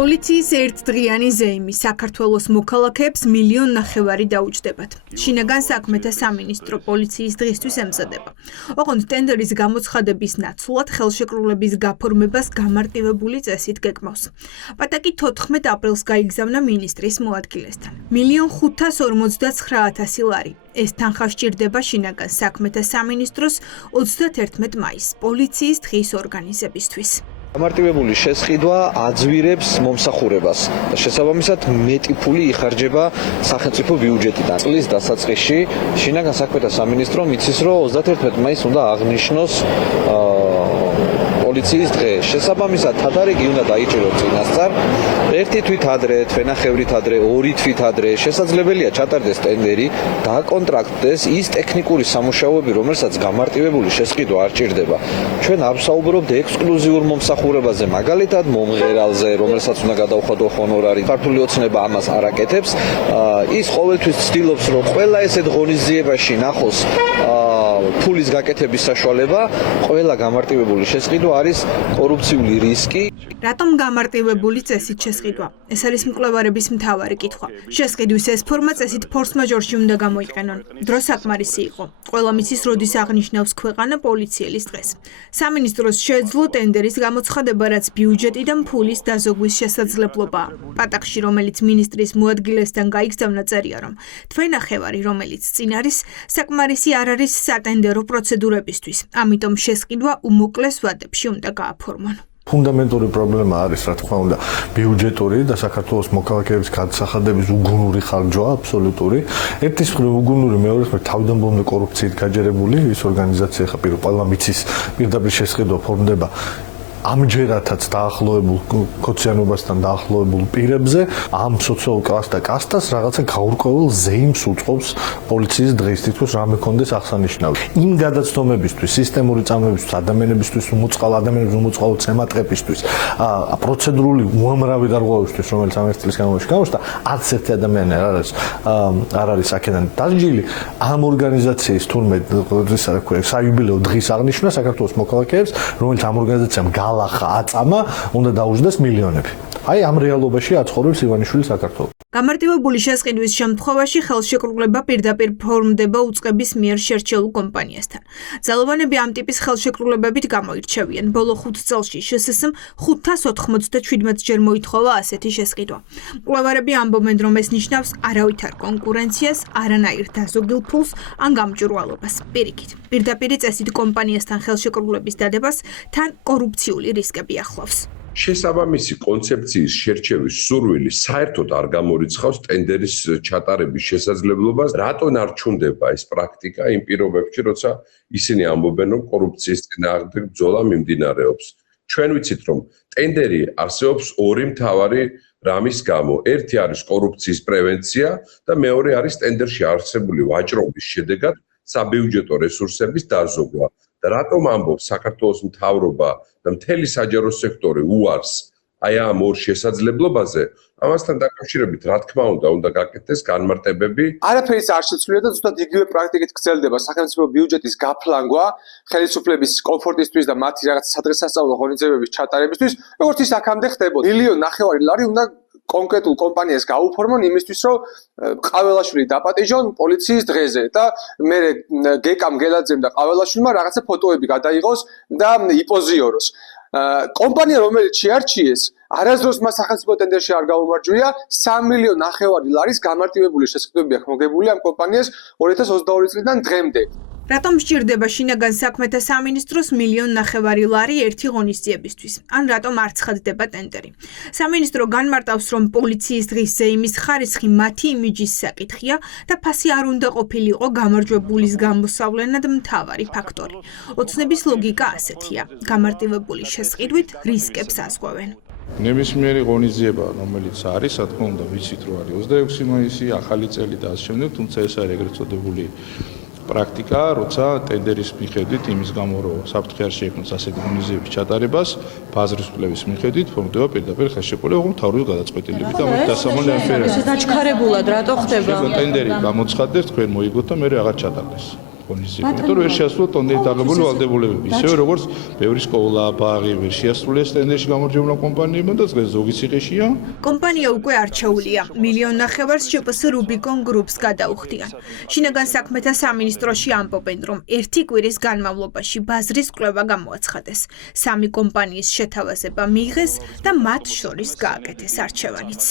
პოლიციის ერთდღიანი ზეიმი საქართველოს მოქალაქეებს 1.5 მილიონი დაუჯდებათ. შინაგან საქმეთა სამინისტრო პოლიციის დღისთვის ემზადება. ოღონდ ტენდერის გამოცხადების ნაცვლად ხელშეკრულების გაფორმებას გამარტივებული წესით გეკმავს. პატაკი 14 აპრილს გაიგზავნა მინისტრის მოადგილესთან. 1.549.000 ლარი. ეს თანხა სჭირდება შინაგან საქმეთა სამინისტროს 31 მაისს პოლიციის დღის ორგანიზებისთვის. გამარტივებული შესყიდვა აძვირებს მომსახურებას. შესაბამისად, მეტი ფული იხარჯება სახელმწიფო ბიუჯეტიდან. წლის დასაწყისში შინაგან საქმეთა სამინისტრო მიცის, რომ 31 მაისს უნდა აღნიშნოს პოლიციის დღე. შესაბამისად, თადარიგი უნდა დაიჭიროს წინასწარ. ერთი თვით ადრე, თვენახევრით ადრე, ორი თვით ადრე შესაძლებელია ჩატარდეს ტენდერი, დააკონტრაქტდეს ის ტექნიკური სამუშაოები, რომელსაც გამარტივებული შესყიდვა არ ჭირდება. ჩვენ არ ვსაუბრობთ ექსკლუზიურ მომსახურებაზე, მაგალითად, მომღერალზე, რომელსაც უნდა გადაუხადო ჰონორარი. ქართული ოცნება ამას არ აკეთებს. ის ყოველთვის ცდილობს, რომ ყველა ესეთ ღონისძიებაში ნახოს ფულის გაკეთების საშუალება. ყველა გამარტივებული შესყიდვა არის კორუფციული რისკი. რატომ გამარტივებული წესით შესყიდვა? ეს არის მკვლევარების მთავარი კითხვა. შესყიდვის ეს ფორმა წესით ფორს-მაჟორში უნდა გამოიყენონ. დრო საკმარისი იყო. ყველა მიცის, როდის აღნიშნავს ქვეყანა პოლიციელის დღეს. სამინისტროს შეეძლო ტენდერის გამოცხადება, რაც ბიუჯეტიდან ფულის დაზოგვის შესაძლებლობაა. პატაკში, რომელიც მინისტრის მოადგილესთან გაიგზავნა, წერია, რომ თვენახევარი, რომელიც წინ არის, საკმარისი არ არის სატენდერო პროცედურებისთვის. ამიტომ შესყიდვა უმოკლეს ვადებში უნდა გააფორმონ. ფუნდამენტური პრობლემა არის, რა თქმა უნდა, ბიუჯეტური და საქართველოს მოქალაქეების გადასახადების უგუნური ხარჯვა, აბსოლუტური. ერთის მხრივ უგუნური, მეორის მხრივ თავდამბოლომდე კორუფციით გაჯერებული ის ორგანიზაცია, ხა პირველ მიცის პირდაპირ შესყიდვა ფორმდება ამჯერადაც დაახლოებულ ქოციანობასთან დაახლოებულ პირებზე, ამ სოციალურ კასტას რაღაცა გაურკვეველ ზეიმს უწყობს პოლიციის დღის თითქოს რამე კონდეს აღსანიშნავი. იმ გადაცნობებისთვის, სისტემური წამებისთვის, ადამიანებისთვის უმოწყალო ცემატყებისთვის, პროცედურული უამრავი გარღვევისთვის, რომელიც ამ ერთ წლის განმავლობაში გამოჩნდა, არც ერთი ადამიანი არ არის აქედან დასჯილი. ამ ორგანიზაციის თურმე საიუბილეო დღის აღნიშვნა საქართველოს მოქალაქეებს, რომელიც ამ ორგანიზაციამ ალახა აწამა, უნდა დაუჯდეს მილიონები. აი ამ რეალობაში აცხოვრებს ივანიშვილი საქართველოს. გამარტივებული შესყიდვის შემთხვევაში ხელშეკრულება პირდაპირ ფორმდება უწყების მიერ შერჩეულ კომპანიასთან. ძალოვანები ამ ტიპის ხელშეკრულებებით გამოირჩევიან. ბოლო 5 წელში შსს-მ 597-ჯერ მოითხოვა ასეთი შესყიდვა. მკვლევარები ამბობენ, რომ ეს ნიშნავს არავითარ კონკურენციას, არანაირ დაზოგილ ფულს ან გამჭვირვალობას. პირიქით, პირდაპირი წესით კომპანიასთან ხელშეკრულების დადებას თან კორუფციული რისკები ახლავს. შესაბამისი კონცეფციის შერჩევის სურვილი საერთოდ არ გამორიცხავს ტენდერის ჩატარების შესაძლებლობას. რატომ არ ჩუნდება ეს პრაქტიკა იმ პირობებში, როცა ისინი ამბობენ, რომ კორუფციის წინააღმდეგ ბრძოლა მიმდინარეობს. ჩვენ ვიცით, რომ ტენდერი არსებობს ორი მთავარი რამის გამო. ერთი არის კორუფციის პრევენცია და მეორე არის ტენდერში არსებული ვაჭრობის შედეგად საბიუჯეტო რესურსების დაზოგვა. და რატომ ამბობს საქართველოს მთავრობა და მთელი საჯარო სექტორი უარს აი ამ ორ შესაძლებლობაზე, ამასთან დაკავშირებით, რა თქმა უნდა გაკეთდეს განმარტებები. არაფერიც არ შეცვლია და ზუსტად იგივე პრაქტიკით გრძელდება სახელმწიფო ბიუჯეტის გაფლანგვა, ხელისუფლების კომფორტისთვის და მათი რაღაც სადღესასწაულო ღონისძიებების ჩატარებისთვის, როგორც ის აქამდე ხდებოდა. 1.5 მილიონი ლარი უნდა კონკრეტულ კომპანიას გაუფორმონ იმისთვის, რომ ყაველაშვილი დაპატიჟონ პოლიციის დღეზე და მე გეკამ გელაძემ და ყაველაშვილმა რაღაცა ფოტოები გადაიღოს და იპოზიოროს. კომპანია რომელიც შეარჩიეს, არასდროს მას სახელმწიფო ტენდერში არ გაუმარჯვია, 3.5 მილიონი ლარის გამარტივებული შესყიდვები აქვს მოგებული ამ კომპანიას 2022 წლიდან დღემდე. რატომ სჭირდება შინაგან საქმეთა სამინისტროს 1.5 მილიონი ლარი ერთი ღონისძიებისთვის? ან რატომ არ ცხადდება ტენდერი? სამინისტრო განმარტავს, რომ პოლიციის დღის ზეიმის ხარისხი მათი იმიჯის საკითხია და ფასი არ უნდა ყოფილიყო გამარჯვებულის გამოსავლენად მთავარი ფაქტორი. ოცნების ლოგიკა ასეთია. გამარტივებული შესყიდვით რისკებს აზღვევენ. ნებისმიერი ღონისძიება, რომელიც არის, რა თქმა უნდა, ვიცით, რომ არის 26 მაისი, ახალი წელი და ასე შემდეგ, თუმცა ეს არის ეგრეთ წოდებული პრაქტიკა, როცა ტენდერის მიხედვით იმის გამო, რომ საფრთხე არ შეექმნას ასეთი ღონისძიების ჩატარებას, ბაზრის კვლევის მიხედვით ფორმდება პირდაპირ ხელშეკრულება მთავრობის გადაწყვეტილებით და ამით დასამალი ამფერა. ეს დაჩქარებულად რატო ხდება? ტენდერი გამოცხადდეს, თქვენ მოიგოთ და მე აღარ ჩატარდეს. ღონისძიება. იმიტომ რომ ვერ შეასრულა ტენდერით აღებული ვალდებულებები. ისევე როგორც ბევრი სკოლა, ბაღი ვერ შეასრულეს ტენდერში გამარჯვებულმა კომპანიებმა და დღეს ზოგი ციხეშია. კომპანია უკვე არჩეულია. 1,5 მილიონს ჟპს რუბიკონ გრუპს გადაუხდიან. შინაგან საქმეთა სამინისტროში ამბობენ, რომ 1 კვირის განმავლობაში ბაზრის კვლევა გამოაცხადეს. 3 კომპანიის შეთავაზება მიიღეს და მათ შორის გააკეთეს არჩევანიც.